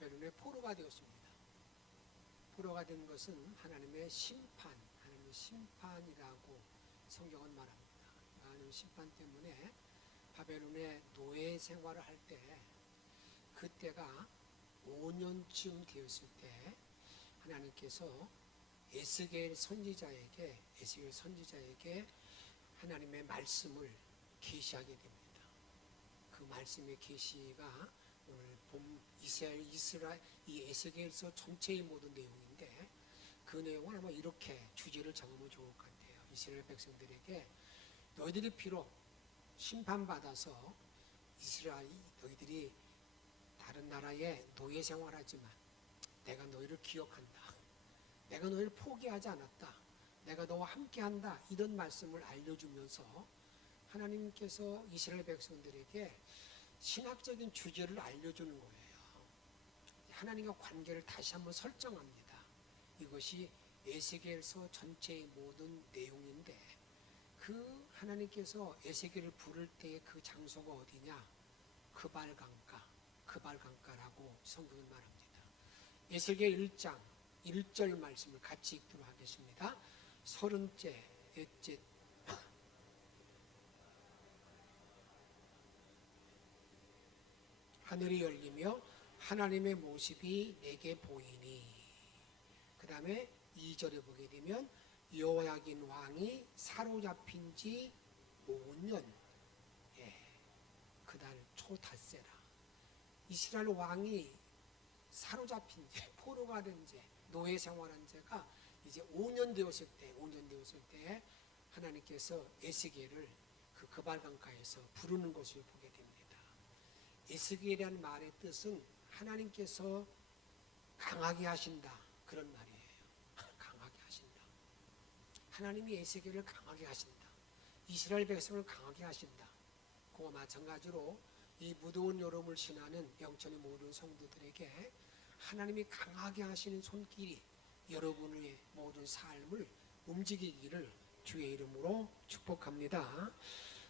바벨론의 포로가 되었습니다. 포로가 된 것은 하나님의 심판이라고 성경은 말합니다. 하나님의 심판 때문에 바벨론의 노예 생활을 할 때, 그때가 5년쯤 되었을 때 하나님께서 에스겔 선지자에게 하나님의 말씀을 계시하게 됩니다. 그 말씀의 계시가 오늘 본 이 에스겔서 전체의 모든 내용인데, 그 내용은 아마 이렇게 주제를 정하면 좋을 것 같아요. 이스라엘 백성들에게 너희들이 비록 심판받아서 너희들이 다른 나라에 노예 생활하지만 내가 너희를 기억한다. 내가 너희를 포기하지 않았다. 내가 너와 함께한다. 이런 말씀을 알려주면서 하나님께서 이스라엘 백성들에게 신학적인 주제를 알려주는 거예요. 하나님과 관계를 다시 한번 설정합니다. 이것이 에스겔서 전체의 모든 내용인데, 그 하나님께서 에스겔을 부를 때의 그 장소가 어디냐? 그발강가라고 성경은 말합니다. 에스겔 1장 1절 말씀을 같이 읽도록 하겠습니다. 30째 하늘이 열리며 하나님의 모습이 내게 보이니. 그 다음에 2절에 보게 되면 여호야긴 왕이 사로잡힌 지 5년, 그달 초닷새라. 이스라엘 왕이 사로잡힌 지, 포로가 된 지, 노예 생활한 지가 이제 5년 되었을 때 하나님께서 에스겔을 그 그발강가에서 부르는 것을 보게 됩니다. 에스겔이라는 말의 뜻은 하나님께서 강하게 하신다, 그런 말이에요. 강하게 하신다. 하나님이 에스겔을 강하게 하신다. 이스라엘 백성을 강하게 하신다. 그와 마찬가지로 이 무더운 여름을 지나는 영천의 모든 성도들에게 하나님이 강하게 하시는 손길이 여러분의 모든 삶을 움직이기를 주의 이름으로 축복합니다.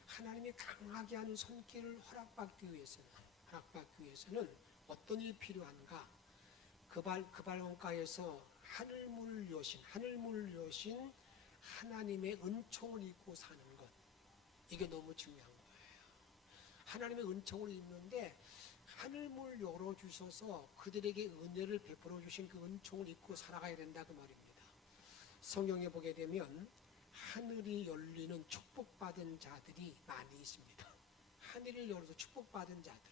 하나님이 강하게 하는 손길을 허락받기 위해서는 어떤 일이 필요한가? 그발강가에서 하늘문을 여신 하나님의 은총을 입고 사는 것, 이게 너무 중요한 거예요. 하나님의 은총을 입는데 하늘문을 열어주셔서 그들에게 은혜를 베풀어 주신 그 은총을 입고 살아가야 된다, 그 말입니다. 성경에 보게 되면 하늘이 열리는 축복받은 자들이 많이 있습니다. 하늘을 열어서 축복받은 자들,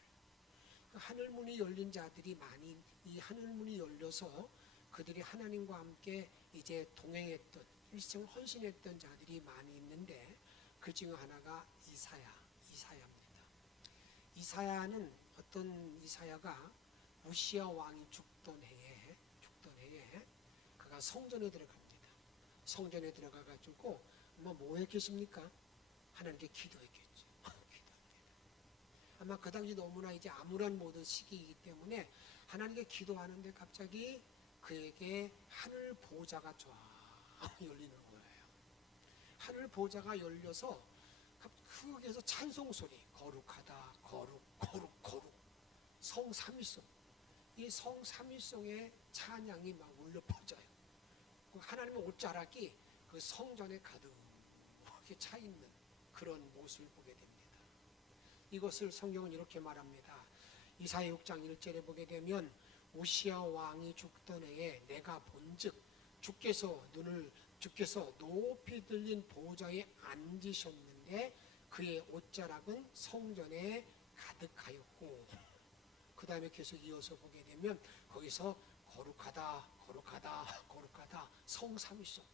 하늘문이 열린 자들이 많이, 이 하늘문이 열려서 그들이 하나님과 함께 이제 동행했던, 일생 헌신했던 자들이 많이 있는데, 그 중 하나가 이사야입니다. 이사야는 어떤 이사야가 우시야 왕이 죽던 해에 그가 성전에 들어갑니다. 성전에 들어가가지고 뭐 했겠습니까? 하나님께 기도했겠죠. 아마 그 당시 너무나 이제 암울한 모든 시기이기 때문에 하나님께 기도하는데 갑자기 그에게 하늘 보좌가 쫙 열리는 거예요. 하늘 보좌가 열려서 흙에서 찬송 소리, 거룩하다, 거룩, 성삼위성, 이 성삼위성의 찬양이 막 울려 퍼져요. 하나님의 옷자락이 그 성전에 가득하게 차 있는 그런 모습을 보게 됩니다. 이것을 성경은 이렇게 말합니다. 이사야 6장 1절에 보게 되면 우시야 왕이 죽던 해에 내가 본즉 주께서 높이 들린 보좌에 앉으셨는데 그의 옷자락은 성전에 가득하였고, 그 다음에 계속 이어서 보게 되면 거기서 거룩하다 성삼위성,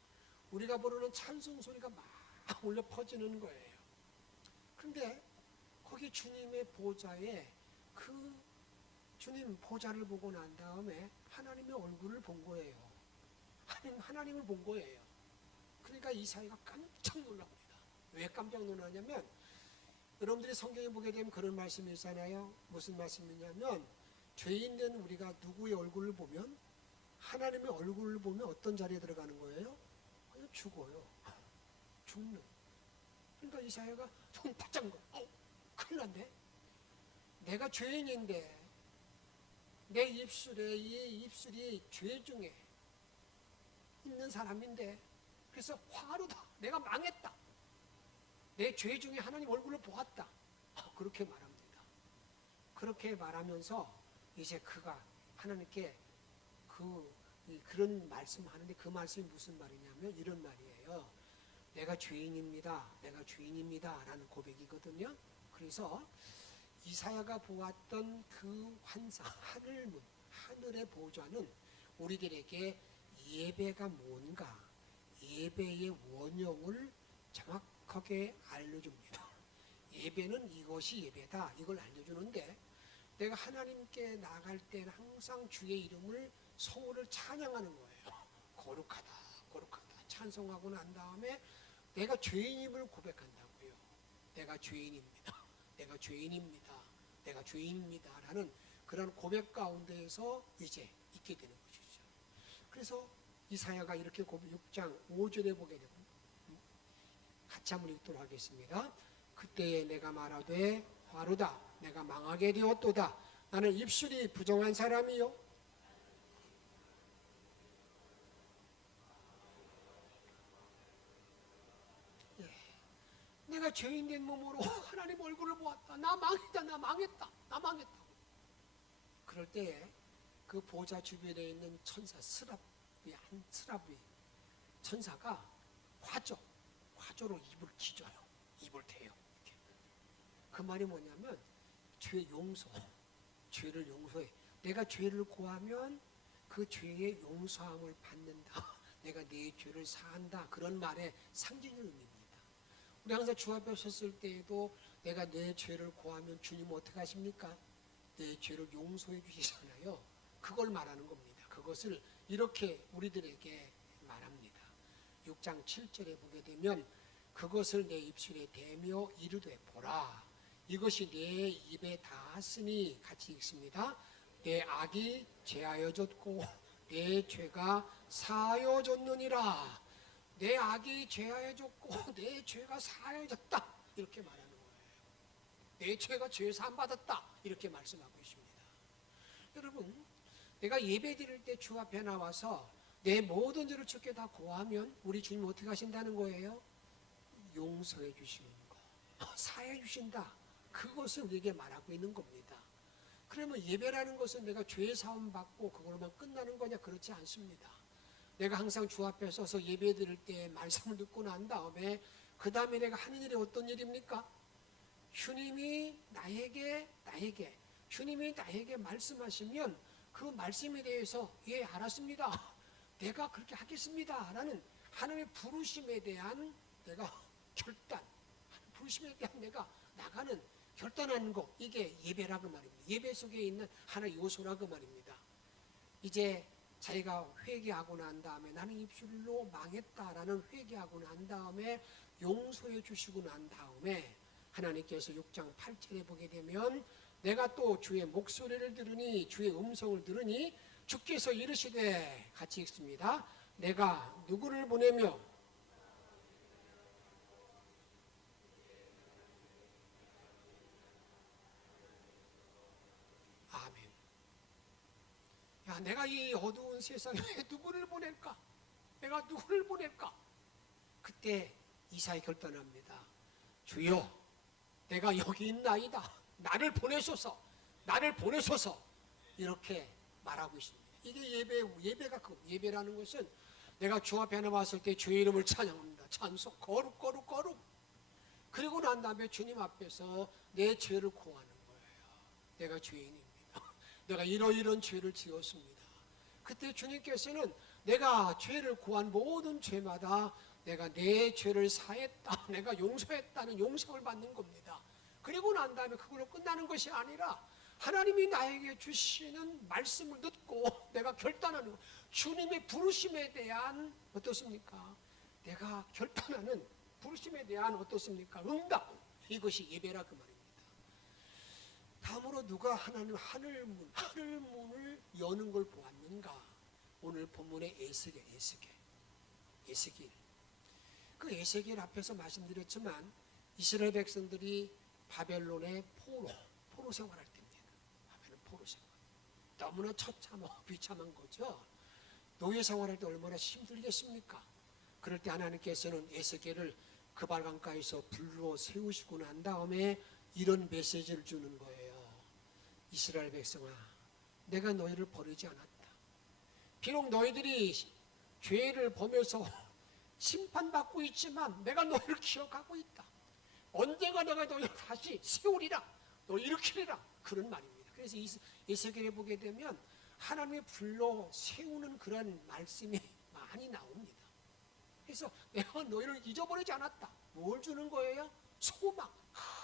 우리가 부르는 찬송 소리가 막 울려 퍼지는 거예요. 그런데 거기 주님의 보좌에, 그 주님 보좌를 보고 난 다음에 하나님의 얼굴을 본 거예요. 하나님을 본 거예요. 그러니까 이사야가 깜짝 놀랍니다. 왜 깜짝 놀라냐면, 여러분들이 성경에 보게 되면 그런 말씀이 있잖아요. 무슨 말씀이냐면, 죄 있는 우리가 누구의 얼굴을 보면, 하나님의 얼굴을 보면 어떤 자리에 들어가는 거예요? 그냥 죽어요. 죽는. 그러니까 이사야가 손 바짝 큰일 났네. 내가 죄인인데 내 입술에 이 입술이 죄 중에 있는 사람인데 그래서 화로다. 내가 망했다. 내 죄 중에 하나님 얼굴을 보았다. 그렇게 말합니다. 그렇게 말하면서 이제 그가 하나님께 그런 말씀하는데 그 말씀이 무슨 말이냐면 이런 말이에요. 내가 죄인입니다. 내가 죄인입니다. 라는 고백이거든요. 그래서 이사야가 보았던 그 환상, 하늘문, 하늘의 보좌는 우리들에게 예배가 뭔가, 예배의 원형을 정확하게 알려줍니다. 예배는 이것이 예배다. 이걸 알려주는데 내가 하나님께 나갈 때는 항상 주의 이름을 성호를 찬양하는 거예요. 거룩하다, 거룩하다. 찬송하고 난 다음에 내가 죄인임을 고백한다고요. 내가 죄인입니다. 내가 죄인입니다. 내가 죄인입니다. 라는 그런 고백 가운데에서 이제 있게 되는 것이죠. 그래서 이사야가 이렇게 6장 5절에 보게 되고 같이 한번 읽도록 하겠습니다. 그때에 내가 말하되 화루다. 내가 망하게 되었도다. 나는 입술이 부정한 사람이요. 내가 죄인된 몸으로 하나님 얼굴을 보았다. 나 망했다. 나 망했다. 나 망했다. 그럴 때에 그 보좌 주변에 있는 천사 스라비 천사가 화조로 입을 찢어요. 입을 대요. 이렇게. 그 말이 뭐냐면 죄 용서, 죄를 용서해. 내가 죄를 고하면 그 죄의 용서함을 받는다. 내가 내 죄를 사한다. 그런 말의 상징의 의미입니다. 우리 항상 주 앞에 섰을 때에도 내가 내 죄를 고하면 주님 어떻게 하십니까? 내 죄를 용서해 주시잖아요. 그걸 말하는 겁니다. 그것을 이렇게 우리들에게 말합니다. 6장 7절에 보게 되면 그것을 내 입술에 대며 이르되 보라. 이것이 내 입에 닿았으니 같이 읽습니다. 내 악이 죄하여졌고 내 죄가 사하여졌느니라. 내 악이 죄하여졌고 내 죄가 사하여졌다. 이렇게 말하는 거예요. 내 죄가 죄 사함 받았다. 이렇게 말씀하고 있습니다. 여러분, 내가 예배 드릴 때 주 앞에 나와서 내 모든 죄를 주께 다 고하면 우리 주님 어떻게 하신다는 거예요? 용서해 주시는 거, 사해 주신다. 그것을 우리에게 말하고 있는 겁니다. 그러면 예배라는 것은 내가 죄 사함 받고 그걸로만 끝나는 거냐? 그렇지 않습니다. 내가 항상 주 앞에 서서 예배 드릴 때 말씀을 듣고 난 다음에 그 다음에 내가 하는 일이 어떤 일입니까? 주님이 나에게 말씀하시면 그 말씀에 대해서 예 알았습니다. 내가 그렇게 하겠습니다. 라는 하나님의 부르심에 대한 내가 결단, 부르심에 대한 내가 나가는 결단하는 것, 이게 예배라고 말입니다. 예배 속에 있는 하나의 요소라고 말입니다. 이제 자기가 회개하고 난 다음에 나는 입술로 망했다라는 회개하고 난 다음에 용서해 주시고 난 다음에 하나님께서 6장 8절에 보게 되면 내가 또 주의 목소리를 들으니 주의 음성을 들으니 주께서 이르시되 같이 읽습니다. 내가 누구를 보내며 아멘. 야, 내가 이 어두운 세상에 누구를 보낼까? 내가 누구를 보낼까? 그때 이사야 결단합니다. 주여, 내가 여기 있나이다. 나를 보내소서. 나를 보내소서. 이렇게 말하고 있습니다. 이게 예배가 예배라는 것은 내가 주 앞에 나왔을 때 주의 이름을 찬양합니다. 찬송 거룩. 그리고 난 다음에 주님 앞에서 내 죄를 고하는 거예요. 내가 죄인입니다. 내가 이런 죄를 지었습니다. 그때 주님께서는 내가 죄를 고한 모든 죄마다 내가 내 죄를 사했다. 내가 용서했다는 용서를 받는 겁니다. 그리고 난 다음에 그걸로 끝나는 것이 아니라 하나님이 나에게 주시는 말씀을 듣고 내가 결단하는 것, 주님의 부르심에 대한 어떻습니까? 내가 결단하는 부르심에 대한 어떻습니까? 응답. 이것이 예배라 그 말입니다. 다음으로 누가 하나님 하늘문을 여는 걸 보았는가? 오늘 본문의 에스겔. 그 에스겔 앞에서 말씀드렸지만 이스라엘 백성들이 바벨론의 포로 생활할 때입니다. 바벨론 포로 생활. 너무나 처참하고 비참한 거죠. 노예 생활할 때 얼마나 힘들겠습니까? 그럴 때 하나님께서는 에스겔을 그발강가에서 불러 세우시고 난 다음에 이런 메시지를 주는 거예요. 이스라엘 백성아, 내가 너희를 버리지 않았다. 비록 너희들이 죄를 범해서 심판받고 있지만 내가 너희를 기억하고 있다. 언젠가 내가 너희를 다시 세우리라, 너 일으키리라, 그런 말입니다. 그래서 에스겔에 보게 되면 하나님이 불러 세우는 그런 말씀이 많이 나옵니다. 그래서 내가 너희를 잊어버리지 않았다. 뭘 주는 거예요? 소망,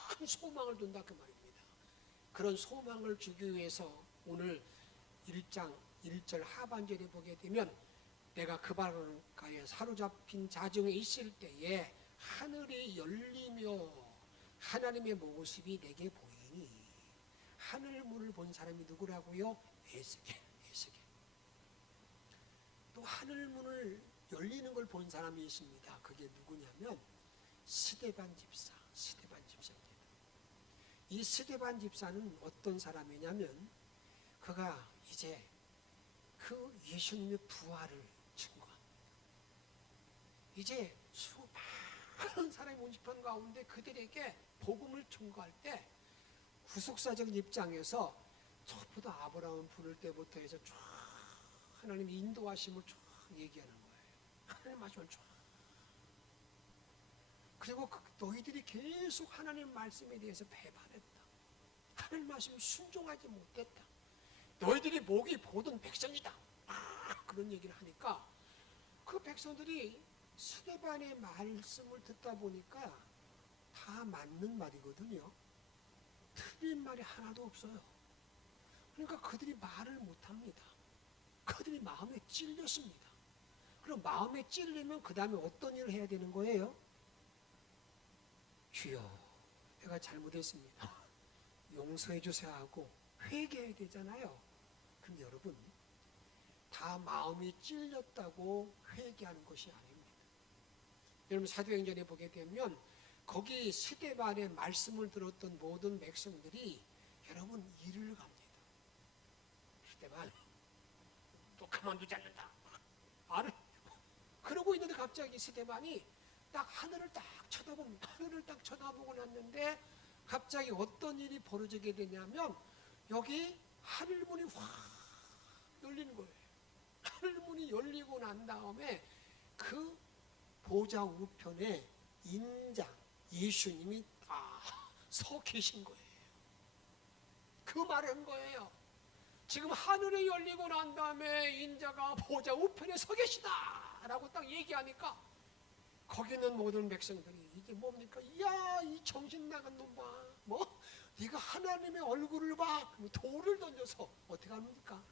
큰 소망을 둔다 그 말입니다. 그런 소망을 주기 위해서 오늘 1장 1절 하반절에 보게 되면 내가 그발강가에 사로잡힌 자중에 있을 때에 하늘이 열리며 하나님의 모습이 내게 보이니, 하늘 문을 본 사람이 누구라고요? 에스겔. 또 하늘 문을 열리는 걸 본 사람이 있습니다. 그게 누구냐면 스데반 집사입니다. 이 스데반 집사는 어떤 사람이냐면 그가 이제 그 예수님의 부활을 증거합니다. 이제 수많은 사람이 모집한 가운데 그들에게 복음을 증거할 때 구속사적 입장에서 첫부터 아브라함 부를 때부터 해서 쫙 하나님의 인도하심을 쫙 얘기하는 거예요. 하나님 말씀을 쫙. 그리고 너희들이 계속 하나님 말씀에 대해서 배반했다. 하나님 말씀을 순종하지 못했다. 너희들이 목이 보던 백성이다. 그런 얘기를 하니까 그 백성들이 스데반의 말씀을 듣다 보니까 다 맞는 말이거든요. 틀린 말이 하나도 없어요. 그러니까 그들이 말을 못합니다. 그들이 마음에 찔렸습니다. 그럼 마음에 찔리면 그 다음에 어떤 일을 해야 되는 거예요? 주여, 내가 잘못했습니다. 용서해 주세요 하고 회개해야 되잖아요. 근데 여러분, 다 마음이 찔렸다고 회개하는 것이 아닙니다. 여러분 사도행전에 보게 되면 거기 스데반의 말씀을 들었던 모든 백성들이 여러분 이를 갑니다. 스데반 또 가만두지 않는다. 그러고 있는데 갑자기 스데반이 딱 하늘을 딱 쳐다보고 났는데 갑자기 어떤 일이 벌어지게 되냐면 여기 하늘문이 확 열리는 거예요. 하늘문이 열리고 난 다음에 그 보좌 우편에 인자 예수님이 다 서 계신 거예요. 그 말은 거예요. 지금 하늘이 열리고 난 다음에 인자가 보좌 우편에 서 계시다 라고 딱 얘기하니까 거기 있는 모든 백성들이 이게 뭡니까? 이야, 이 정신 나간 놈 봐. 네가 하나님의 얼굴을 봐. 돌을 던져서 어떻게 합니까?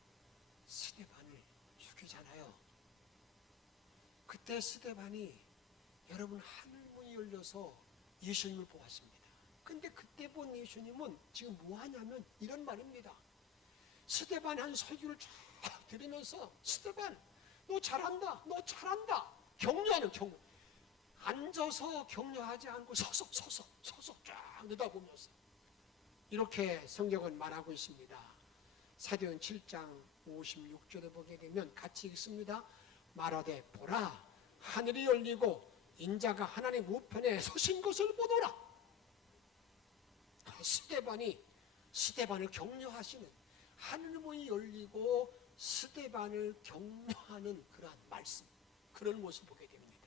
스데반을 죽이잖아요. 그때 스데반이 여러분 하늘문이 열려서 예수님을 보았습니다. 근데 그때 본 예수님은 지금 뭐 하냐면 이런 말입니다. 스데반이 한 설교를 쫙 들으면서 스데반 너 잘한다. 격려하는 격려. 앉아서 격려하지 않고 서서 쫙 내다보면서 이렇게 성경은 말하고 있습니다. 사도행 7장 56절에 보게 되면 같이 읽습니다. 말하되 보라 하늘이 열리고 인자가 하나님 우편에 서신 것을 보노라. 스데반을 격려하시는, 하늘문이 열리고 스데반을 격려하는 그러한 말씀, 그런 모습을 보게 됩니다.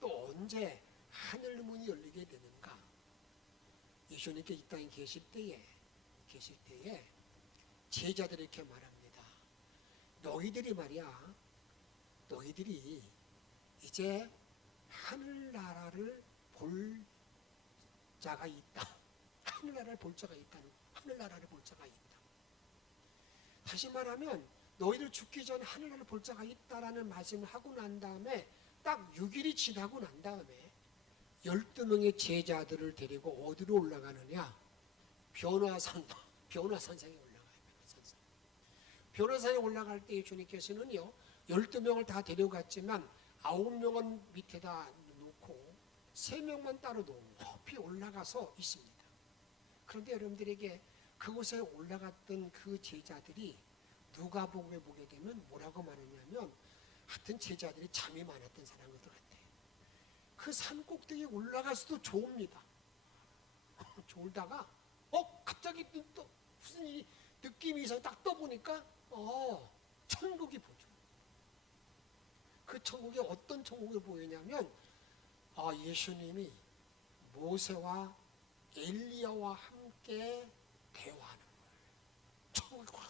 또 언제 하늘문이 열리게 되는가? 예수님께 이 땅에 계실 때에 제자들이 이렇게 말합니다. 너희들이 이제 하늘나라를 볼 자가 있다. 하늘나라를 볼 자가 있다. 다시 말하면 너희들 죽기 전에 하늘나라를 볼 자가 있다라는 말씀을 하고 난 다음에 딱 6일이 지나고 난 다음에 12명의 제자들을 데리고 어디로 올라가느냐? 변화산상에 올라가요. 변화산에 올라갈 때 주님께서는요 12명을 다 데려갔지만 9명은 밑에다 놓고 3명만 따로 높이 올라가서 있습니다. 그런데 여러분들에게 그곳에 올라갔던 그 제자들이 누가복음에 보게 되면 뭐라고 말하냐면 하여튼 제자들이 잠이 많았던 사람들 같아요. 그 산 꼭대기에 올라가서도 좋습니다. 졸다가 갑자기 또 무슨 느낌이 이상 딱 떠보니까 천국이 보죠. 그 천국이 어떤 천국을 보이냐면 예수님이 모세와 엘리야와 함께 대화하는 거예요. 천국이 확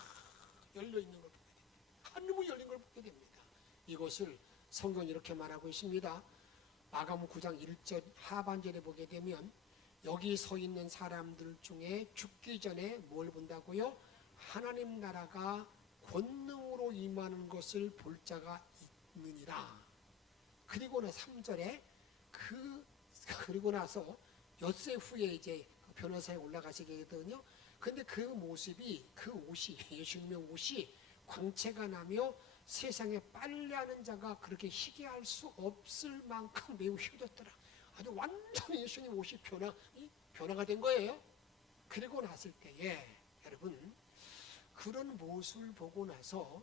열려있는 걸 보게 됩니다. 하늘문이 열린 걸 보게 됩니다. 이것을 성경이 이렇게 말하고 있습니다. 마가복음 9장 1절 하반절에 보게 되면 여기 서 있는 사람들 중에 죽기 전에 뭘 본다고요? 하나님 나라가 권능으로 임하는 것을 볼 자가 있느니라. 그리고 나 3절에 그리고 나서 엿새 후에 이제 변호사에 올라가시게 되거든요. 근데 그 모습이, 그 옷이, 예수님의 옷이 광채가 나며 세상에 빨래하는 자가 그렇게 희귀할 수 없을 만큼 매우 희졌더라. 아주 완전히 예수님 옷이 변화가 된 거예요. 그리고 났을 때에 여러분 그런 모습을 보고 나서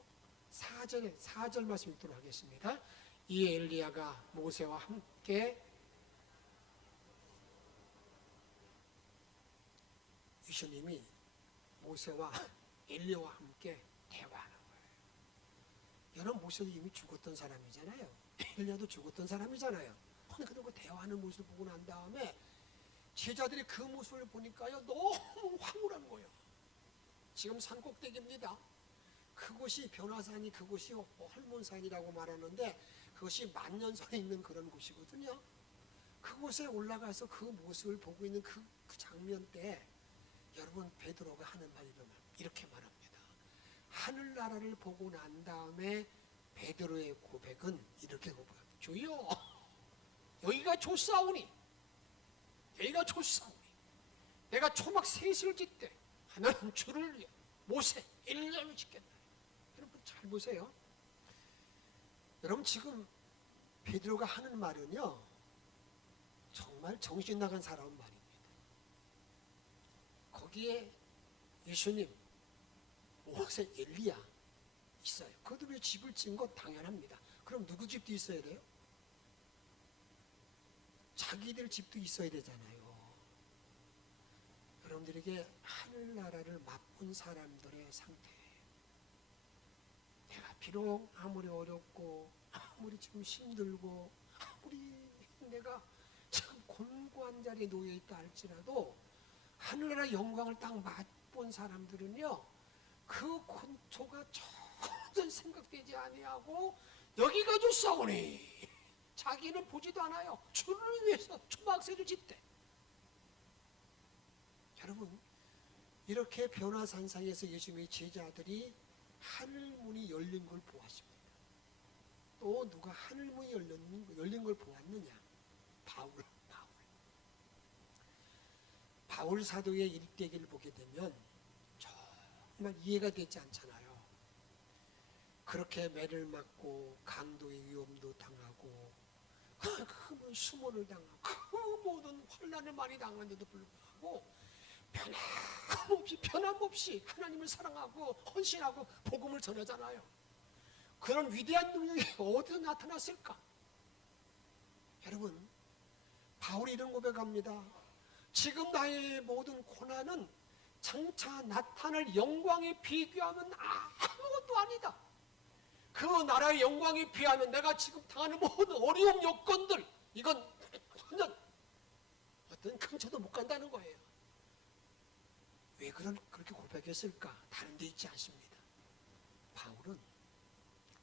4절 말씀 읽도록 하겠습니다. 이 엘리야가 모세와 함께 예수님이 모세와 엘리야와 함께 대화하는 거예요. 여러분 모세도 이미 죽었던 사람이잖아요. 엘리야도 죽었던 사람이잖아요. 근데 그 대화하는 모습을 보고 난 다음에 제자들이 그 모습을 보니까요 너무 황홀한 거예요. 지금 산꼭대기입니다. 그곳이 변화산이 그곳이 헐몬산이라고 말하는데 그것이 만년설에 있는 그런 곳이거든요. 그곳에 올라가서 그 모습을 보고 있는 그 장면 때 여러분 베드로가 하는 말이 이렇게 말합니다. 하늘나라를 보고 난 다음에 베드로의 고백은 이렇게 고백합니다. 주여 여기가 좋사오니 내가 초막 셋을 짓되 하나는 주를 위해 모세 엘리야를 짓겠다. 여러분 잘 보세요. 여러분 지금 베드로가 하는 말은요 정말 정신 나간 사람 말입니다. 거기에 예수님, 모세, 엘리야 있어요. 그것도 왜 집을 지은 거 당연합니다. 그럼 누구 집도 있어야 돼요? 자기들 집도 있어야 되잖아요. 여러분들에게 하늘나라를 맛본 사람들의 상태예요. 내가 비록 아무리 어렵고 아무리 지금 힘들고 아무리 내가 참 곤고한 자리에 놓여있다 할지라도 하늘나라 영광을 딱 맛본 사람들은요 그 고초가 전혀 생각되지 아니하고 여기가 좋사오니 자기는 보지도 않아요. 주를 위해서 초막새를 짓대. 여러분 이렇게 변화산상에서 예수님의 제자들이 하늘문이 열린 걸 보았습니다. 또 누가 하늘문이 열린 걸 보았느냐? 바울 사도의 일대기를 보게 되면 정말 이해가 되지 않잖아요. 그렇게 매를 맞고 강도의 위험도 당하고 그 수모를 당하고 그 모든 환난을 많이 당하는데도 불구하고 변함없이 하나님을 사랑하고 헌신하고 복음을 전하잖아요. 그런 위대한 능력이 어디서 나타났을까? 여러분 바울이 이런 고백합니다. 지금 나의 모든 고난은 장차 나타날 영광에 비교하면 아무것도 아니다. 그 나라의 영광에 비하면 내가 지금 당하는 모든 어려움 요건들 이건 완전 어떤 근처도 못 간다는 거예요. 왜 그렇게 고백했을까? 다른 데 있지 않습니다. 바울은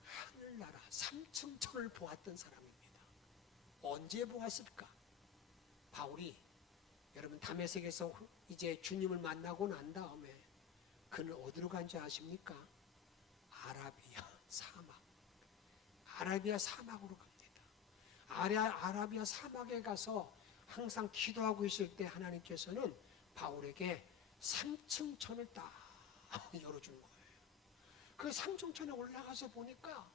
하늘나라 3층천을 보았던 사람입니다. 언제 보았을까? 바울이 여러분 다메섹에서 이제 주님을 만나고 난 다음에 그는 어디로 간 줄 아십니까? 아라비아 사막으로 갑니다. 아라비아 사막에 가서 항상 기도하고 있을 때 하나님께서는 바울에게 3층천을 딱 열어준 거예요. 그 3층천에 올라가서 보니까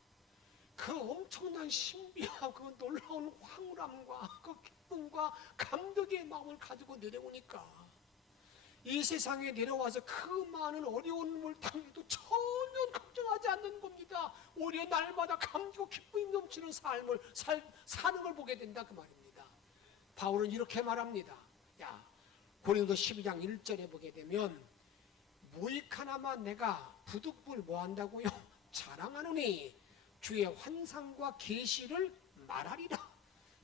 그 엄청난 신비하고 그 놀라운 황홀함과 그 기쁨과 감격의 마음을 가지고 내려오니까 이 세상에 내려와서 그 많은 어려움을 당해도 전혀 걱정하지 않는 겁니다. 오히려 날마다 감기고 기쁨이 넘치는 삶을 사는 걸 보게 된다 그 말입니다. 바울은 이렇게 말합니다. 고린도 12장 1절에 보게 되면 무익 하나만 내가 부득불 뭐한다고요? 자랑하노니 주의 환상과 계시를 말하리라.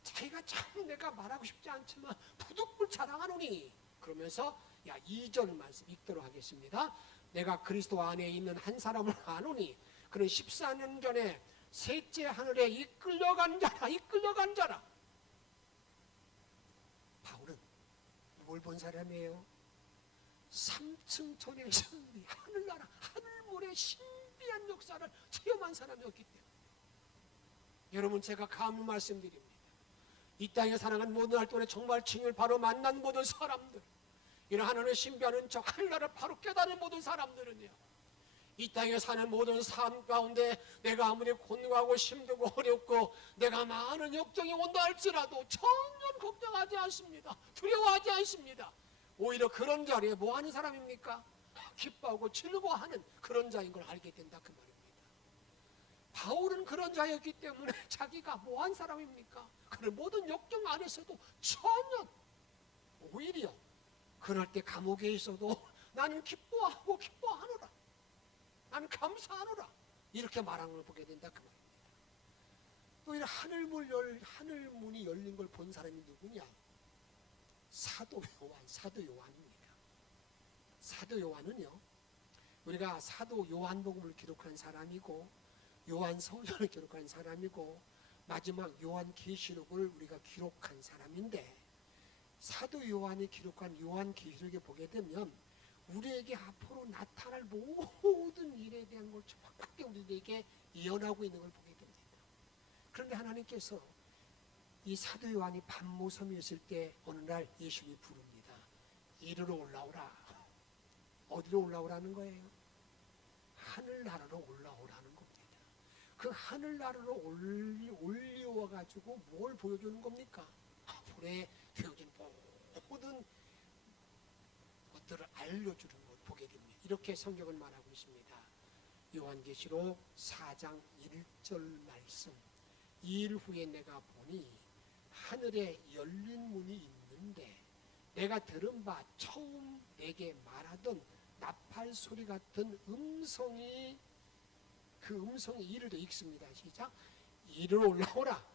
자기가 참 내가 말하고 싶지 않지만 부득불 자랑하노니, 그러면서 2절 말씀 읽도록 하겠습니다. 내가 그리스도 안에 있는 한 사람을 아노니 그는 14년 전에 셋째 하늘에 이끌려간 자라. 바울은 뭘 본 사람이에요? 3층 천의 신비, 하늘나라 하늘물의 신비한 역사를 체험한 사람이었기 때문에, 여러분 제가 감히 말씀드립니다. 이 땅에 살아가는 모든 날 동안에 정말 주님을 바로 만난 모든 사람들, 이런 하늘의 신비한 은총, 하늘나라를 바로 깨닫는 모든 사람들은요, 이 땅에 사는 모든 삶 가운데 내가 아무리 곤고하고 힘들고 어렵고 내가 많은 역정이 온다 할지라도 전혀 걱정하지 않습니다. 두려워하지 않습니다. 오히려 그런 자리에 뭐 하는 사람입니까? 기뻐하고 즐거워하는 그런 자인 걸 알게 된다 그 말입니다. 바울은 그런 자였기 때문에 자기가 뭐 한 사람입니까? 그런 모든 역정 안에서도 전혀, 오히려 그럴 때 감옥에 있어도 나는 기뻐하고 기뻐하노라, 나는 감사하노라, 이렇게 말하는 걸 보게 된다 그 말입니다. 또 이런 하늘문이 열린 걸 본 사람이 누구냐? 사도 요한입니다. 사도 요한은요, 우리가 사도 요한복음을 기록한 사람이고 요한서전을 기록한 사람이고 마지막 요한계시록을 우리가 기록한 사람인데, 사도 요한이 기록한 요한계시록에 보게 되면 우리에게 앞으로 나타날 모든 일에 대한 걸 정확하게 우리에게 예언하고 있는 걸 보게 됩니다. 그런데 하나님께서 이 사도 요한이 밤모섬에 있을 때 어느 날 예수님이 부릅니다. 이리로 올라오라. 어디로 올라오라는 거예요? 하늘나라로 올라오라는 겁니다. 그 하늘나라로 올려와가지고 뭘 보여주는 겁니까? 앞으로에 되어진 모든 것들을 알려주는 걸 보게 됩니다. 이렇게 성경을 말하고 있습니다. 요한계시록 4장 1절 말씀. 2일 후에 내가 보니 하늘에 열린 문이 있는데 내가 들은 바 처음 내게 말하던 나팔 소리 같은 음성이, 그 음성이 이르되 읽습니다. 시작. 이리로 올라오라.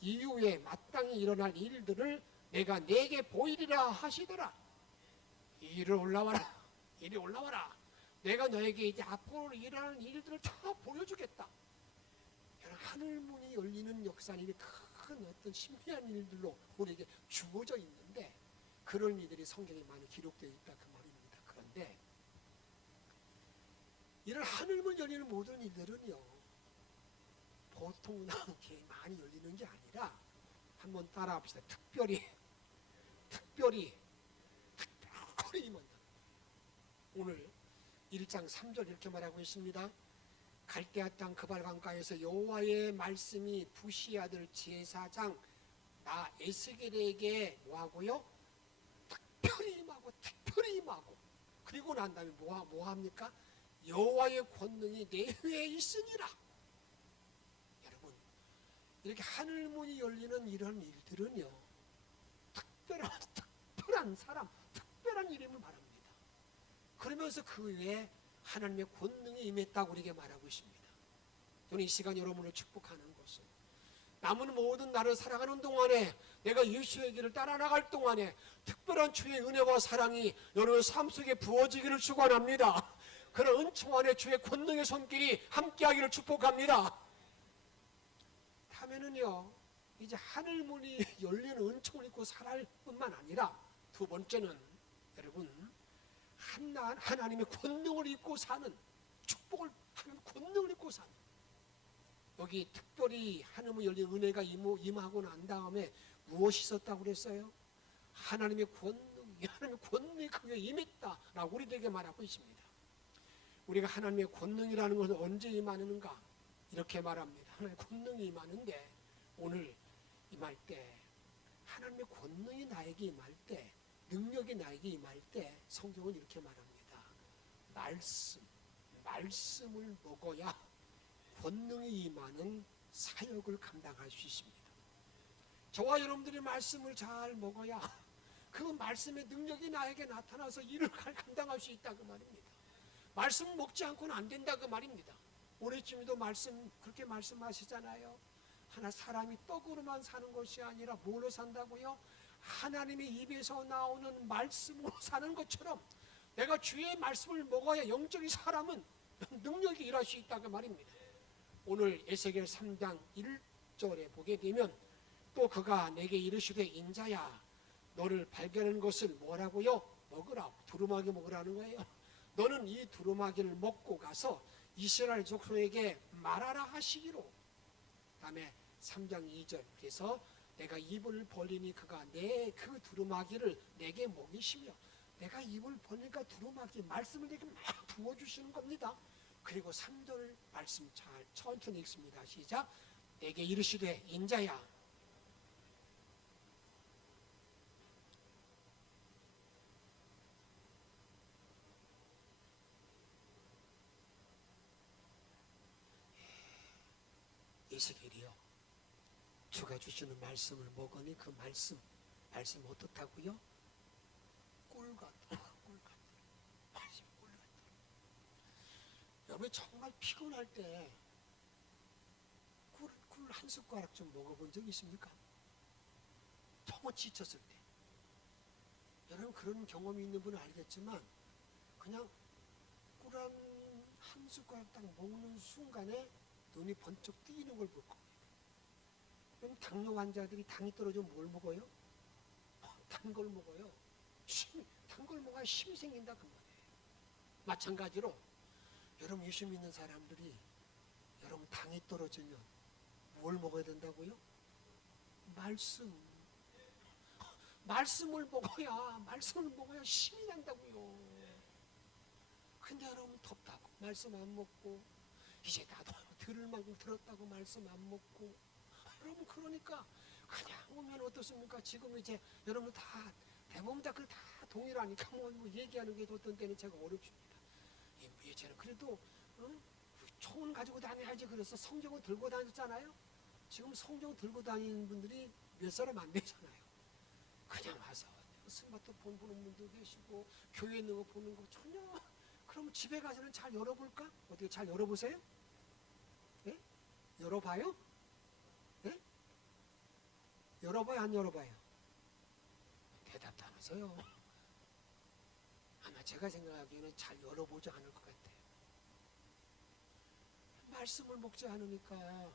이후에 마땅히 일어날 일들을 내가 내게 보이리라 하시더라. 이리로 올라와라. 이리 올라와라. 내가 너에게 이제 앞으로 일어날 일들을 다 보여주겠다. 하늘문이 열리는 역사는 큰 어떤 신비한 일들로 우리에게 주어져 있는데, 그런 일들이 성경에 많이 기록되어 있다 그 말입니다. 그런데 이런 하늘문 열리는 모든 일들은요, 보통 이렇게 많이 열리는 게 아니라, 한번 따라합시다. 특별히 임한다. 오늘 1장 3절 이렇게 말하고 있습니다. 갈대아 땅 그발강가에서 여호와의 말씀이 부시 아들 제사장 나 에스겔에게 뭐하고요? 특별히 임하고, 그리고 난 다음에 뭐합니까? 여호와의 권능이 내 위에 있으니라. 여러분, 이렇게 하늘문이 열리는 이런 일들은요, 특별한 사람, 특별한 이름을 말합니다. 그러면서 그 외에 하나님의 권능이 임했다고 우리에게 말하고 있습니다. 저는 이 시간 여러분을 축복하는 것은, 남은 모든 나를 살아가는 동안에, 내가 예수의 길을 따라 나갈 동안에 특별한 주의 은혜와 사랑이 여러분의 삶 속에 부어지기를 축원합니다. 그런 은총 안에 주의 권능의 손길이 함께하기를 축복합니다. 다음에는요, 이제 하늘문이 열리는 은총을 입고 살아갈 뿐만 아니라, 두 번째는 여러분, 하나님의 권능을 입고 사는, 축복을 하는 권능을 입고 사는, 여기 특별히 하늘문 열린 은혜가 임하고 난 다음에 무엇이 있었다고 그랬어요? 하나님의 권능이 그 위에 임했다라고 우리들에게 말하고 있습니다. 우리가 하나님의 권능이라는 것은 언제 임하는가? 이렇게 말합니다. 하나님의 권능이 임하는데, 오늘 임할 때, 하나님의 권능이 나에게 임할 때 능력이 나에게 임할 때 성경은 이렇게 말합니다. 말씀을 먹어야 권능이 임하는 사역을 감당할 수 있습니다. 저와 여러분들이 말씀을 잘 먹어야 그 말씀의 능력이 나에게 나타나서 일을 감당할 수 있다 그 말입니다. 말씀 먹지 않고는 안 된다 그 말입니다. 오래쯤에도 그렇게 말씀하시잖아요. 하나 사람이 떡으로만 사는 것이 아니라 뭘로 산다고요? 하나님의 입에서 나오는 말씀으로 사는 것처럼 내가 주의 말씀을 먹어야 영적인 사람은 능력이 일할 수 있다 그 말입니다. 오늘 에스겔 3장 1절에 보게 되면 또 그가 내게 이르시되 인자야 너를 발견하는 것을 뭐라고요? 먹으라. 두루마기 먹으라는 거예요. 너는 이 두루마기를 먹고 가서 이스라엘 족속에게 말하라 하시기로. 다음에 3장 2절 그래서 내가 입을 벌리니 그가 내 그 두루마기를 내게 먹이시며 내가 입을 벌리니까 두루마기 말씀을 내게 막 부어주시는 겁니다. 그리고 3절 말씀 잘 천천히 읽습니다. 시작. 내게 이르시되 인자야 에스겔이요 주가 주시는 말씀을 먹으니 그 말씀 어떻다고요? 꿀 같더라. 말씀이 꿀 같더라. 여러분 정말 피곤할 때 꿀 한 숟가락 좀 먹어본 적 있습니까? 정말 지쳤을 때. 여러분 그런 경험이 있는 분은 알겠지만 그냥 꿀 한 숟가락 딱 먹는 순간에 눈이 번쩍 뜨이는 걸 볼 겁니다. 그럼 당뇨 환자들이 당이 떨어지면 뭘 먹어요? 단 걸 먹어요. 단 걸 먹어야 힘이 생긴다 그 말이에요. 마찬가지로 여러분 예수 믿는 사람들이 여러분 당이 떨어지면 뭘 먹어야 된다고요? 말씀을 먹어야 힘이 난다고요. 근데 여러분 덥다고 말씀 안 먹고 이제 나도 들을 만큼 들었다고 말씀 안 먹고 여러분 그러니까 그냥 오면 어떻습니까? 지금 이제 여러분 다 대부분 다 동일하니까 뭐 얘기하는 게 어떤 때는 제가 어렵습니다. 예전에 그래도 총은 가지고 다녀야지 그래서 성경을 들고 다녔잖아요. 지금 성경 들고 다니는 분들이 몇 사람 안 되잖아요. 그냥 와서 스마트폰 보는 분도 계시고 교회 있는 거 보는 거 전혀. 그럼 집에 가서는 잘 열어볼까? 어떻게 잘 열어보세요? 네? 열어봐요? 네? 열어봐요? 안 열어봐요? 대답도 안 하세요. 아마 제가 생각하기에는 잘 열어보지 않을 것 같아요. 말씀을 먹지 않으니까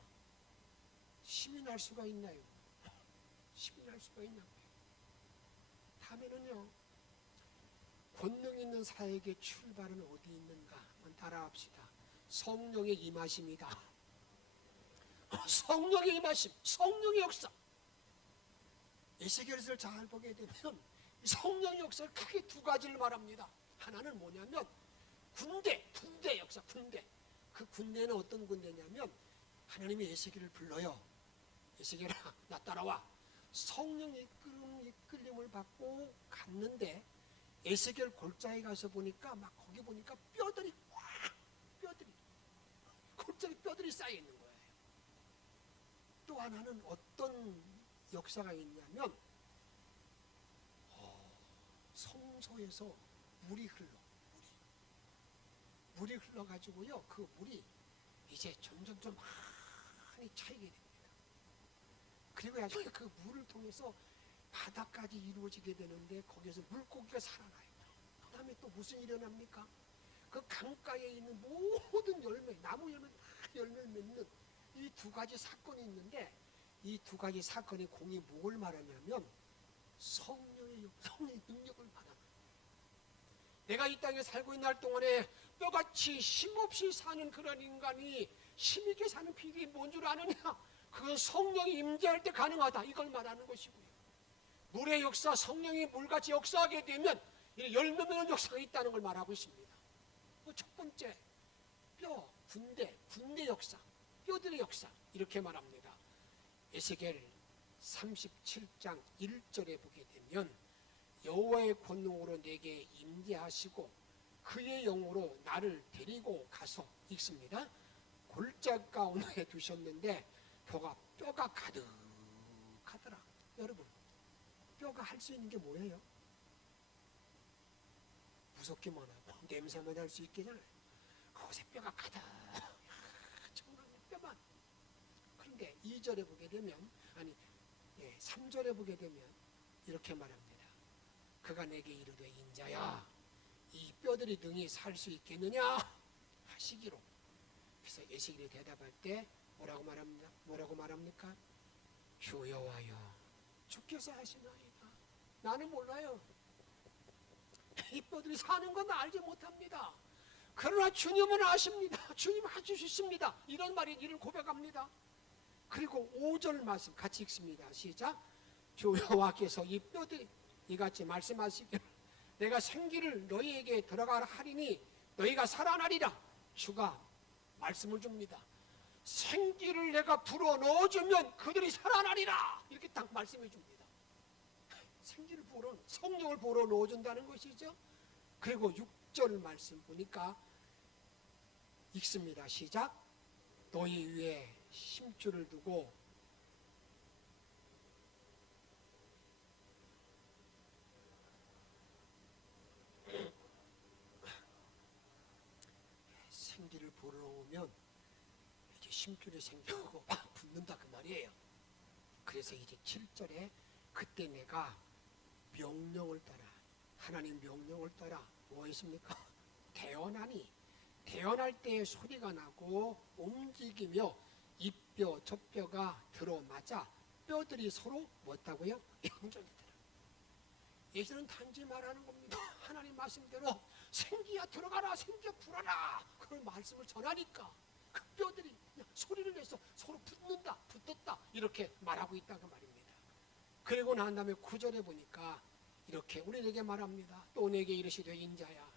힘이 날 수가 있나요? 힘이 날 수가 있나요? 다음에는요, 권능 있는 사역의 출발은 어디 있는가? 한번 따라합시다. 성령의 임하심이다. 성령의 임하심, 성령의 역사. 에스겔서를 잘 보게 되면 성령의 역사를 크게 두 가지를 말합니다. 하나는 뭐냐면 군대 역사, 군대. 그 군대는 어떤 군대냐면 하나님이 에스겔을 불러요. 에스겔아, 나 따라와. 성령 이끌림을 받고 갔는데 에스겔 골짜기 가서 보니까 막 거기 보니까 뼈들이 골짜기 뼈들이 쌓여 있는 거예요. 또 하나는 어떤 역사가 있냐면 성소에서 물이 흘러가지고요. 그 물이 이제 점점 많이 차이게 됩니다. 그리고 나중에 그 물을 통해서 바다까지 이루어지게 되는데 거기에서 물고기가 살아나요. 그 다음에 또 무슨 일이 일어납니까? 그 강가에 있는 모든 열매, 나무 열매 다 열매를 맺는 이 두 가지 사건이 있는데 이 두 가지 사건의 공이 뭘 말하냐면 성령의 능력을 받아요. 내가 이 땅에 살고 있는 날 동안에 뼈같이 힘없이 사는 그런 인간이 힘있게 사는 비결이 뭔 줄 아느냐? 그건 성령이 임재할 때 가능하다. 이걸 말하는 것이고요. 물의 역사, 성령이 물같이 역사하게 되면 열매 맺는 역사가 있다는 걸 말하고 있습니다. 첫 번째, 군대 역사, 뼈들의 역사 이렇게 말합니다. 에스겔 37장 1절에 보게 되면 여호와의 권능으로 내게 임재하시고 그의 영으로 나를 데리고 가서 읽습니다. 골짜 가운데 두셨는데 뼈가 가득하더라. 여러분, 뼈가 할 수 있는 게 뭐예요? 무섭기만 하고 냄새만 날 수 있겠잖아요. 그곳에 뼈가 가득, 정말 뼈만. 그런데 2절에 보게 되면, 3절에 보게 되면 이렇게 말합니다. 그가 내게 이르되 인자야, 이 뼈들이 능히 살 수 있겠느냐 하시기로. 그래서 에스겔이 대답할 때 뭐라고 말합니까? 주 여호와여, 주께서 하시나이다. 나는 몰라요. 이 뼈들이 사는 건 알지 못합니다. 그러나 주님은 아십니다. 주님 해주십니다. 이런 말이기를 고백합니다. 그리고 5절 말씀 같이 읽습니다. 시작. 주 여호와께서 이 뼈들이 이같이 말씀하시기를 내가 생기를 너희에게 들어가라 하리니 너희가 살아나리라. 주가 말씀을 줍니다. 생기를 내가 불어넣어주면 그들이 살아나리라. 이렇게 딱 말씀해 줍니다. 생기를 성령을 불어넣어준다는 것이죠. 그리고 6절 말씀 보니까 읽습니다. 시작. 너희 위에 심줄을 두고 생기를 불어넣으면 이제 심줄이 생기고 막 붙는다 그 말이에요. 그래서 이제 7절에 그때 내가 명령을 따라, 하나님 명령을 따라 뭐 했습니까? 태어나니 태어날 때 소리가 나고 움직이며 이 뼈 저 뼈가 들어맞아 뼈들이 서로 뭐었다고요? 연결이 되라. 예수는 단지 말하는 겁니다. 하나님 말씀대로 생기야 들어가라, 생기야 불어라, 그런 말씀을 전하니까 그 뼈들이 그냥 소리를 내서 서로 붙었다 이렇게 말하고 있다고 말입니다. 그리고 난 다음에 9절에 보니까 이렇게 우리에게 말합니다. 또 내게 이르시되 인자야,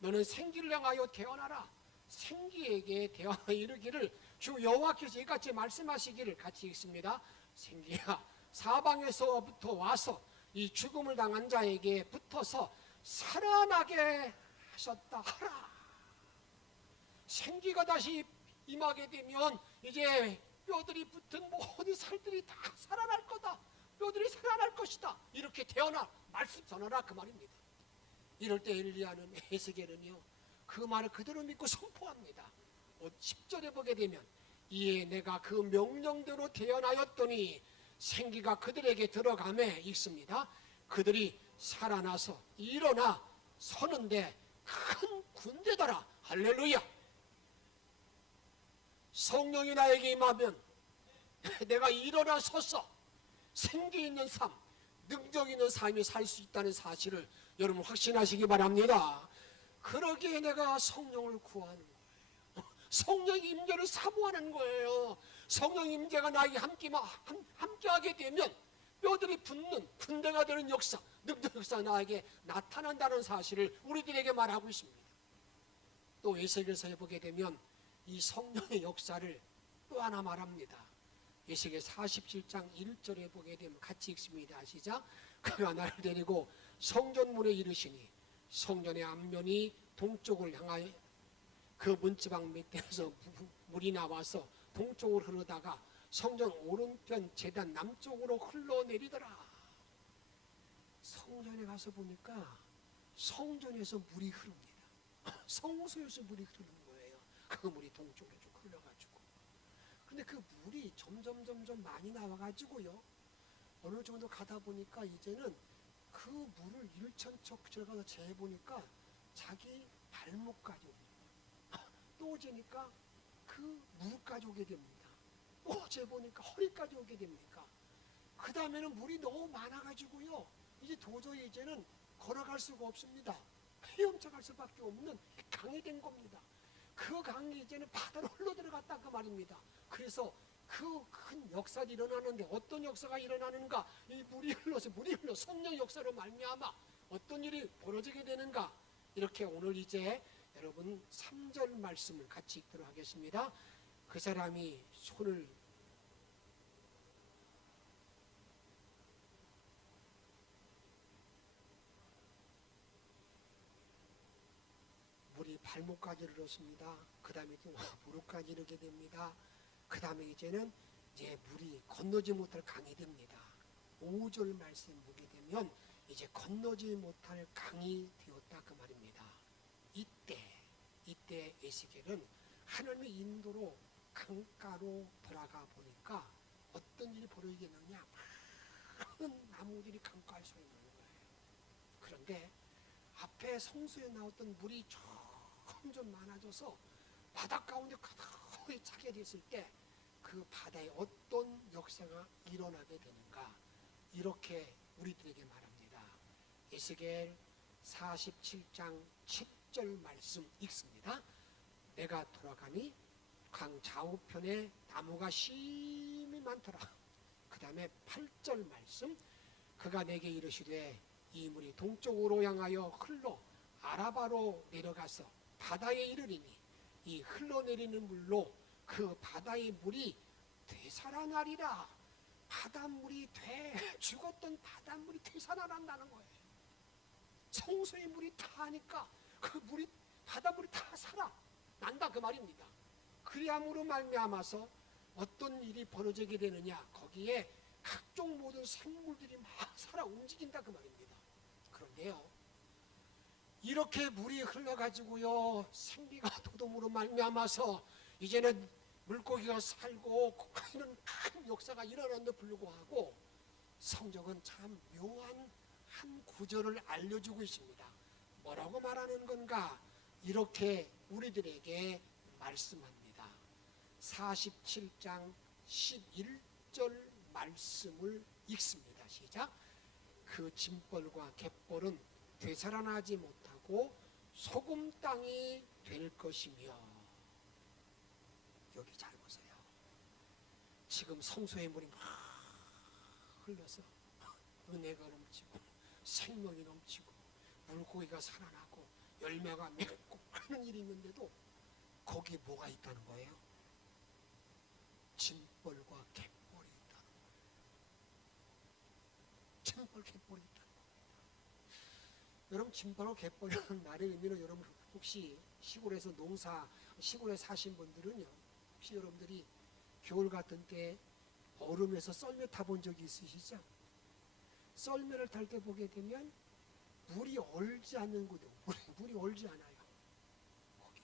너는 생기를 향하여 태어나라. 생기에게 태어나 이르기를 주 여호와께서 이같이 말씀하시기를 같이 읽습니다. 생기야, 사방에서부터 와서 이 죽음을 당한 자에게 붙어서 살아나게 하셨다 하라. 생기가 다시 임하게 되면 이제 뼈들이 붙은 모든 살들이 다 살아날 거다. 뼈들이 살아날 것이다. 이렇게 태어나 말씀 전하라 그 말입니다. 이럴 때 엘리야는, 에스겔은요, 그 말을 그대로 믿고 선포합니다. 10절에 보게 되면 이에 내가 그 명령대로 태어나였더니 생기가 그들에게 들어가매 있습니다. 그들이 살아나서 일어나 서는데 큰 군대더라. 할렐루야. 성령이 나에게 임하면 내가 일어나 서서 생기 있는 삶, 능력 있는 삶이 살 수 있다는 사실을 여러분 확신하시기 바랍니다. 그러기에 내가 성령을 구하는 거예요. 성령 임재를 사모하는 거예요. 성령 임재가 나에게 함께하게 되면 뼈들이 붙는 군대가 되는 역사, 능력 역사 나에게 나타난다는 사실을 우리들에게 말하고 있습니다. 또 에스겔서에 보게 되면 이 성령의 역사를 또 하나 말합니다. 에스겔 47장 1절에 보게 되면 같이 읽습니다. 시작. 그가 나를 데리고 성전문에 이르시니 성전의 앞면이 동쪽을 향하여 그 문지방 밑에서 물이 나와서 동쪽으로 흐르다가 성전 오른편 제단 남쪽으로 흘러내리더라. 성전에 가서 보니까 성전에서 물이 흐릅니다. 성소에서 물이 흐르는 거예요. 그 물이 동쪽으로 쭉 흘러가지고. 근데 그 물이 점점 많이 나와가지고요, 어느 정도 가다 보니까 이제는 그 물을 1천척 들어가서 재보니까 자기 발목까지 옵니다. 또 재니까 그 무릎까지 오게 됩니다. 또 재보니까 허리까지 오게 됩니까? 그 다음에는 물이 너무 많아가지고요, 이제 도저히 이제는 걸어갈 수가 없습니다. 헤엄쳐갈 수밖에 없는 강이 된 겁니다. 그 강이 이제는 바다로 흘러 들어갔다 그 말입니다. 그래서 그 큰 역사가 일어나는데 어떤 역사가 일어나는가? 이 물이 흘러 성령 역사로 말미암아 어떤 일이 벌어지게 되는가? 이렇게 오늘 이제 여러분 3절 말씀을 같이 읽도록 하겠습니다. 그 사람이 손을 발목까지 이르렀습니다. 그 다음에 또 무릎까지 이르게 됩니다. 그 다음에 이제는 이제 물이 건너지 못할 강이 됩니다. 5절 말씀 보게 되면 이제 건너지 못할 강이 되었다 그 말입니다. 이때 에스겔은 하나님의 인도로 강가로 돌아가 보니까 어떤 일이 벌어지겠느냐, 많은 나무들이 강가에 서 있는 거예요. 그런데 앞에 성소에 나왔던 물이 점점 많아져서 바닷 가운데 가득히 차게 됐을 때 그 바다에 어떤 역사가 일어나게 되는가, 이렇게 우리들에게 말합니다. 에스겔 47장 10절 말씀 읽습니다. 내가 돌아가니 강 좌우편에 나무가 심히 많더라. 그 다음에 8절 말씀, 그가 내게 이르시되 이 물이 동쪽으로 향하여 흘러 아라바로 내려가서 바다에 이르리니 이 흘러내리는 물로 그 바다의 물이 되살아나리라. 바닷물이 죽었던 바닷물이 되살아난다는 거예요. 성소의 물이 타니까 그 물이, 바닷물이 다 살아난다 그 말입니다. 그리함으로 말미암아서 어떤 일이 벌어지게 되느냐, 거기에 각종 모든 생물들이 막 살아 움직인다 그 말입니다. 그런데요, 이렇게 물이 흘러가지고요, 생기가 도dom으로 말미암아서 이제는 물고기가 살고 이런 큰 역사가 일어났는데 불구하고 성경은 참 묘한 한 구절을 알려주고 있습니다. 뭐라고 말하는 건가? 이렇게 우리들에게 말씀합니다. 47장 11절 말씀을 읽습니다. 시작. 그 짐벌과 갯벌은 되살아나지 못하고 소금 땅이 될 것이며. 여기 잘 보세요. 지금 성소의 물이 막 흘러서 은혜가 넘치고 생명이 넘치고 물고기가 살아나고 열매가 맺고 하는 일이 있는데도 거기에 뭐가 있다는 거예요? 짐벌과 갯벌이 있다는 거예요. 짐벌, 갯벌이 있다는 겁니다. 여러분, 짐벌과 갯벌이라는 말의 의미는, 여러분 혹시 시골에 사신 분들은요, 혹시 여러분들이 겨울 같은 때 얼음에서 썰매 타본 적이 있으시죠? 썰매를 탈 때 보게 되면 물이 얼지 않는 곳에, 물이 얼지 않아요.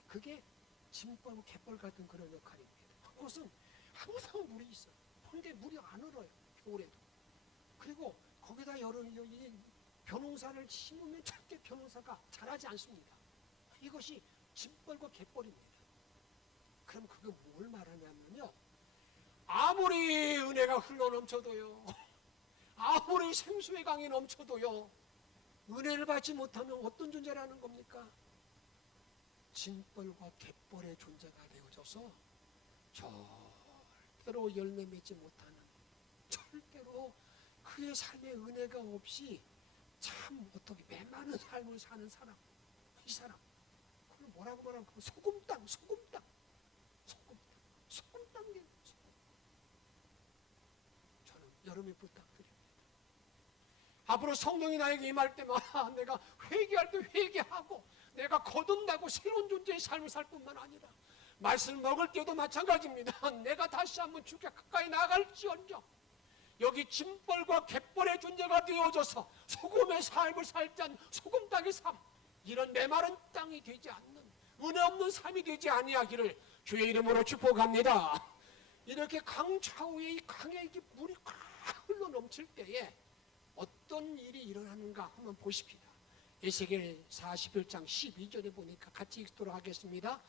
그게 짐벌, 갯벌 같은 그런 역할입니다. 그것은 항상 물이 있어요. 그런데 물이 안 얼어요, 겨울에도. 그리고 거기다 이 벼농사를 심으면 절대 벼농사가 자라지 않습니다. 이것이 짐벌과 갯벌입니다. 그럼 그게 뭘 말하냐면요, 아무리 은혜가 흘러넘쳐도요, 아무리 생수의 강이 넘쳐도요, 은혜를 받지 못하면 어떤 존재라는 겁니까? 짐벌과 갯벌의 존재가 되어져서 절대로 열매 맺지 못하는, 절대로 그의 삶에 은혜가 없이 참 어떻게 메마른 삶을 사는 사람, 이 사람, 그걸 뭐라고 말하면 소금땅 되는 거죠. 저는 여러분이 부탁드립니다. 앞으로 성령이 나에게 임할 때마다 내가 회개할 때 회개하고, 내가 거듭나고 새로운 존재의 삶을 살 뿐만 아니라 말씀을 먹을 때도 마찬가지입니다. 내가 다시 한번 주께 가까이 나갈지언정 여기 짐벌과 갯벌의 존재가 되어져서 소금의 삶을 살지 않는 소금 땅의 삶, 이런 메마른 땅이 되지 않는, 은혜 없는 삶이 되지 아니하기를 주의 이름으로 축복합니다. 이렇게 강 좌우에 이 강에 물이 꽉 흘러 넘칠 때에 어떤 일이 일어나는가 한번 보십시다. 에스겔 41장 12절에 보니까 같이 읽도록 하겠습니다.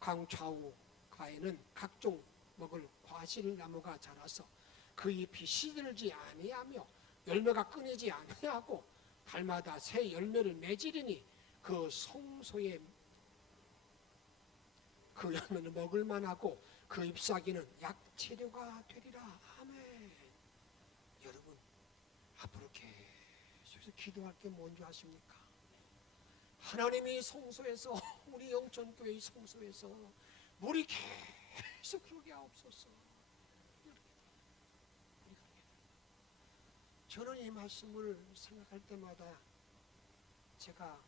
강 좌우가에는 각종 먹을 과실나무가 자라서 그 잎이 시들지 아니하며 열매가 끊이지 아니하고 달마다 새 열매를 맺으리니 그 성소에 그 열매는 먹을 만하고 그 잎사귀는 약재료가 되리라. 아멘. 여러분, 앞으로 계속 기도할 게 뭔지 아십니까? 하나님이 성소에서, 우리 영천교회의 성소에서 물이 계속 흐르게 하옵소서. 저는 이 말씀을 생각할 때마다 제가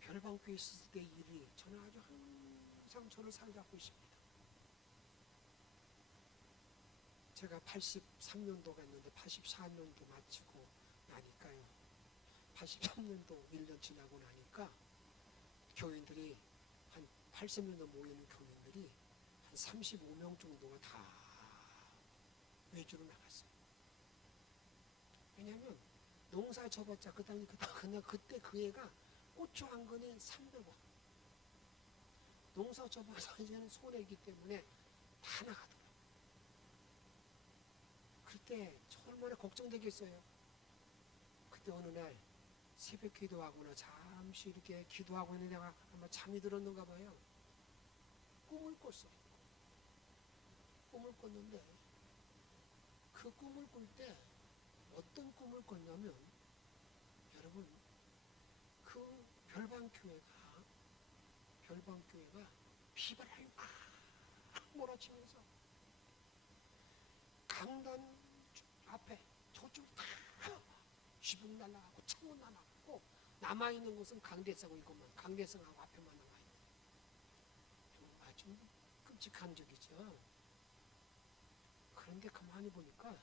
별방교회 있을 때 일이 저는 아주 항상 저를 사로잡고 있습니다. 제가 83년도가 있는데 84년도 마치고 나니까요. 83년도 1년 지나고 나니까 교인들이 한 80년도 모이는 교인들이 한 35명 정도가 다 외주로 나갔어요. 왜냐하면 농사 접었자 그냥 그때 그 애가 고추 한 근에 300원. 농사 접어서 이제는 손해이기 때문에 다 나가더라고요. 그때 얼마나 걱정되겠어요. 그때 어느 날 새벽 기도하거나 잠시 이렇게 기도하고 있는 내가 아마 잠이 들었는가 봐요. 꿈을 꿨어. 꿈을 꿨는데 그 꿈을 꿀 때 어떤 꿈을 꿨냐면 여러분 그 별방교회가 비바람이 막 몰아치면서 강단 앞에 저쪽 다 지붕 날아가고 창문 날아가고 남아있는 곳은 강대성이 있고만 강대성하고 앞에만 남아있는 아주 끔찍한 적이죠. 그런데 가만히 보니까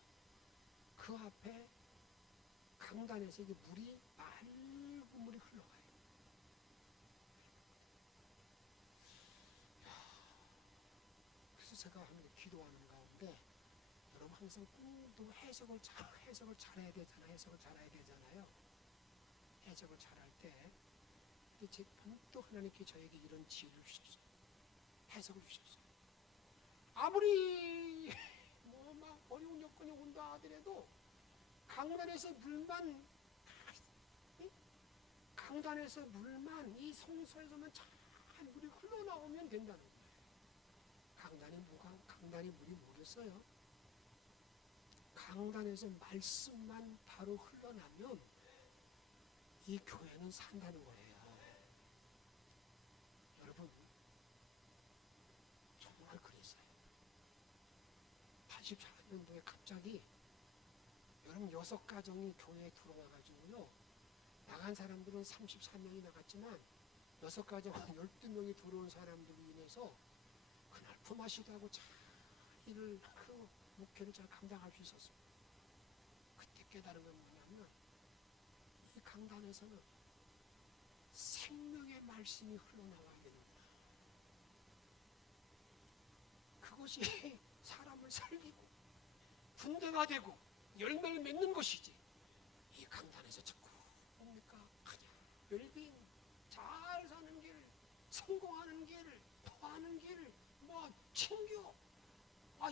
그 앞에 강단에서 이게 물이 맑은 물이 흘러가요. 그래서 제가 한번 기도하는 가운데 여러분 항상 꿈도 해석을 잘해야 되잖아요. 해석을 잘할 때 제 또 하나님께 저에게 이런 지혜를 주셨어요. 해석을 주셨어요. 아무리 막 어려운 여건이 온다 하더라도 강단에서 물만 이 성소에서만 잘 물이 흘러나오면 된다는 거예요. 강단이 물이 뭐겠어요? 강단에서 말씀만 바로 흘러나면 이 교회는 산다는 거예요. 여러분 정말 그랬어요. 84년도에 갑자기 여러분 6가정이 교회에 들어와가지고요. 나간 사람들은 34명이 나갔지만 6가정 12명이 들어온 사람들로 인해서 그날 품앗이도 하고 잘 일을 그 목회를 잘 감당할 수 있었습니다. 그때 깨달은 건 뭐냐면 이 강단에서는 생명의 말씀이 흘러나와야 되는구나. 그것이 사람을 살리고 군대가 되고 열매를 맺는 것이지. 이 강단에서 자꾸 뭡니까? 그냥 웰빙, 잘 사는 길, 성공하는 길, 더하는 길, 친교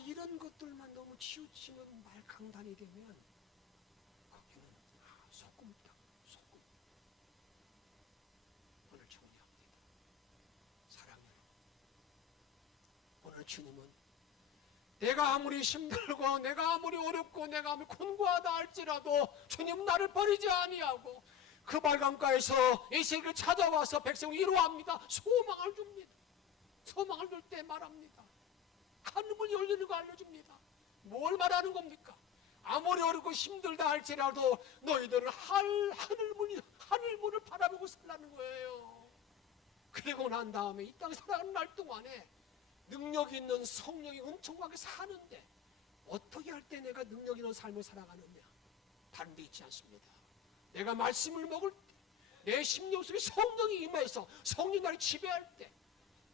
이런 것들만 너무 치우치는 말 강단이 되면 거기는 소금이다. 오늘 정리합니다. 사랑해요. 오늘 주님은 내가 아무리 힘들고 내가 아무리 어렵고 내가 아무리 곤고하다 할지라도 주님 나를 버리지 아니하고 그 발강가에서 이 세계를 찾아와서 백성을 위로합니다. 소망을 줍니다. 소망을 줄 때 말합니다. 하늘문이 열리는 거 알려줍니다. 뭘 말하는 겁니까? 아무리 어렵고 힘들다 할지라도 너희들은 하늘문을 바라보고 살라는 거예요. 그리고 난 다음에 이 땅 살아가는 날 동안에 능력 있는 성령이 은총하게 사는데 어떻게 할 때 내가 능력 있는 삶을 살아가느냐? 다른 데 있지 않습니다. 내가 말씀을 먹을 때 내 심령 속에 성령이 임해서 성령이 나를 지배할 때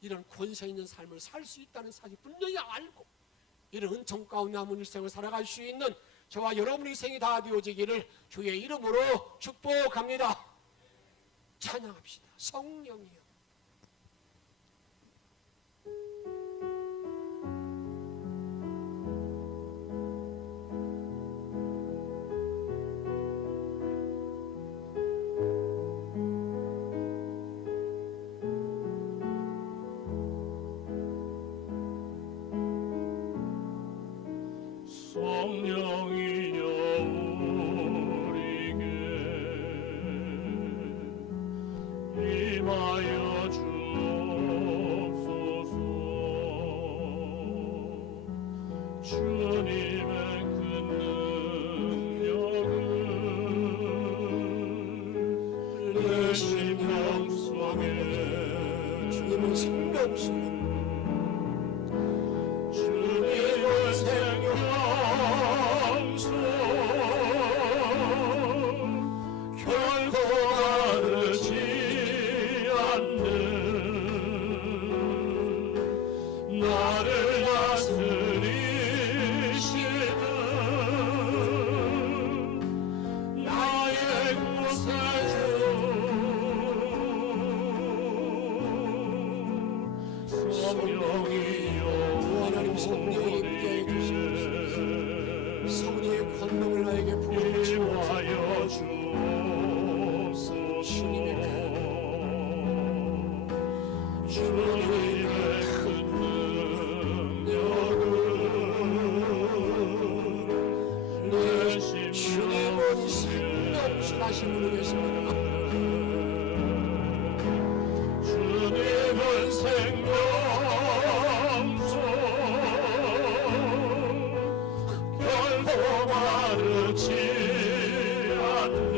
이런 권세 있는 삶을 살 수 있다는 사실 분명히 알고 이런 은총 가운데 남은 일생을 살아갈 수 있는 저와 여러분의 인생이 다 되어지기를 주의 이름으로 축복합니다. 찬양합시다. 성령이여. 성령이여 우리에게 임하여 주옵소서. 주님의 그 능력을 내 심령 속에 주님은 생명수 주님은 생명수 결코 마르지 않는 나를 다스리시는 나의 구세주 성령이여 하나님 성령이 함께해 주시옵소서. 성령의 권능을 나에게 부어주시옵소서. 임하여 주옵소서. 주님의 큰 능력을 내 주님은 생명수 하신 분이 계십니다. 주님은 생명수 결코 마르지 않는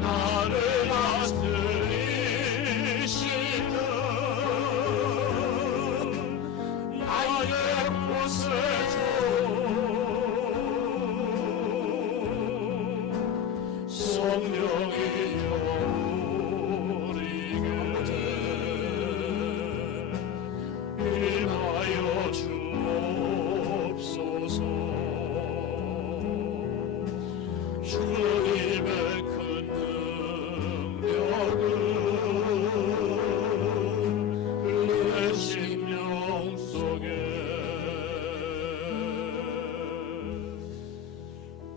나를 다스리시는 나의 구세주 성령이여 우리에게 임하여 주옵소서. 주님의 큰 능력을 내 심령 속에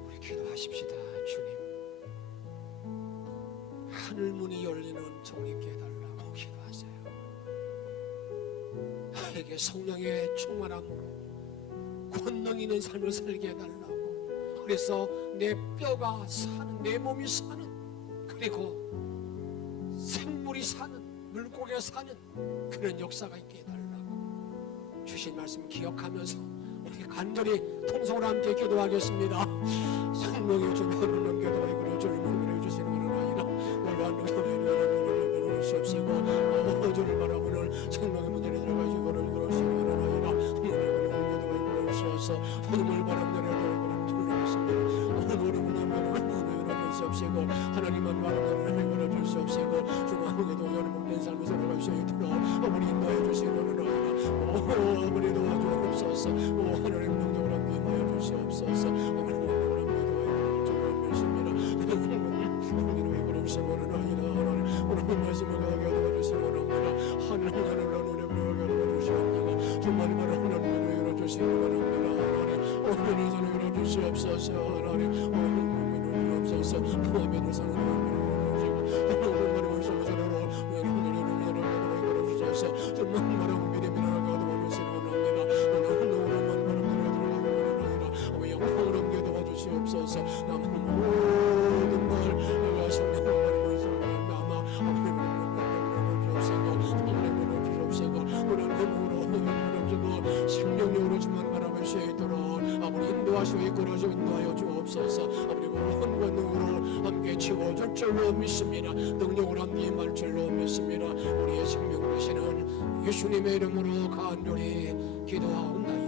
우리 기도하십시다. 주님, 하늘문이 열리는 정리 깨달라고 기도하세요. 나에게 성령의 충만함으로 권능 있는 삶을 살게 해달라고. 그래서 내 뼈가 사는, 내 몸이 사는, 그리고 생물이 사는, 물고기가 사는 그런 역사가 있게 해달라고 주신 말씀 기억하면서 우리 간절히 통성으로 함께 기도하겠습니다. 성령의 주님을 넘겨도 이거를 주님을 그려 주시는 것은 아니라 내가 하는 것을 수없이고 저를 바라보는 성령의 문제를 들어가지고 이거를 그러시는 것은 아니라 하나님을 넘겨도 이거를 주셔서 하나님을 바라보는 주옵시고 하나님만 바라보는 이거를 줄 수 없이고 주님에게도 연못된 삶을 살아갈 수 있도록 어머니 인도해 주시는 아이라 어머니 도와주옵소서. 하나님 능력을 함께 임하여 주시옵소서. 어머니 능력을 함께 도와주옵소서. 주님 믿습니다. 우리는 이거를 주시는 아이라 하나님 오늘 말씀을 가게 도와주시는 아이라 하나님 나를 우리 그러게 도와주시옵소서. 주만이 바라보는 이거를 주시는 아이라 하나님 오늘은 저는 이거를 주시옵소서. 하나님 주옵소서. 마음에도 사는 마음으로 주시고 마음으로 사는 사람으로 이거를 주셔서 정말 바라고 믿음이 나가도 주시는 겁니다. 오늘만 바람대로 들어가고 아니라 아무 영광을 함께 도와주시옵소서. 남은 모든 걸 내가 성령을 바라면서 남아 아무래도 주옵시고 오늘 건강으로 생명력으로 주만 바라볼 수 있도록 아무리 인도하시고 이끌어서 인도하여 주옵소서. 아무리 무한 권능으로 함께 채워줄 줄로 믿습니다. 능력으로 함께 임할 줄로 믿습니다. 우리의 생명을 하시는 예수님의 이름으로 간절히 기도하옵나이다.